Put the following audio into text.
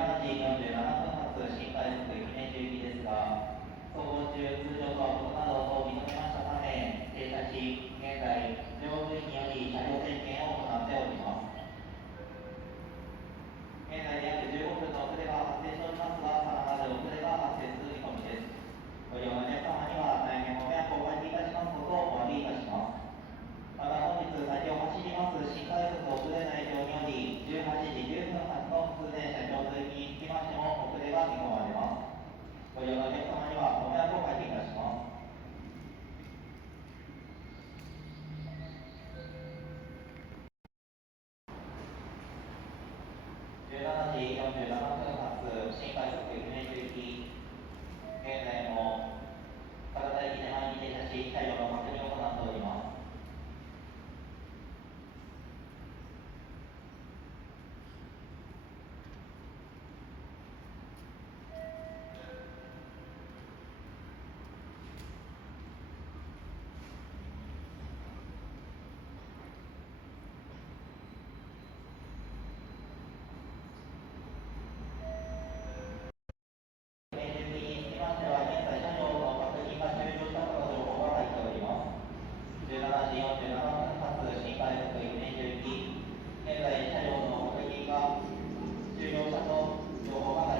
17時47分発新快速姫路行きですが、走行中、通常とは異なる音を認めましたため、停車し、現在、乗務員により車両点検を行っております。現在約15分の遅れが発生しておりますが、さらなる遅れが発生する見込みです。ご利用のお客様には大変ご迷惑をおかけいたしますことをお詫びいたします。また本日先を走ります新快速遅れの影響により、18時9分発の通電車上通行につきましても遅れが見込まれます。ご利用のお客様にはご迷惑をおかけいたします。17時47分発新快速姫路行き、現在も博多駅手前に停車し、車両の確認を行っております。姫路行きにつきましては、現在車両の確認が終了したとの情報が入っております。17時47分発新快速姫路行き、現在車両の確認が終了したと情報が入っております。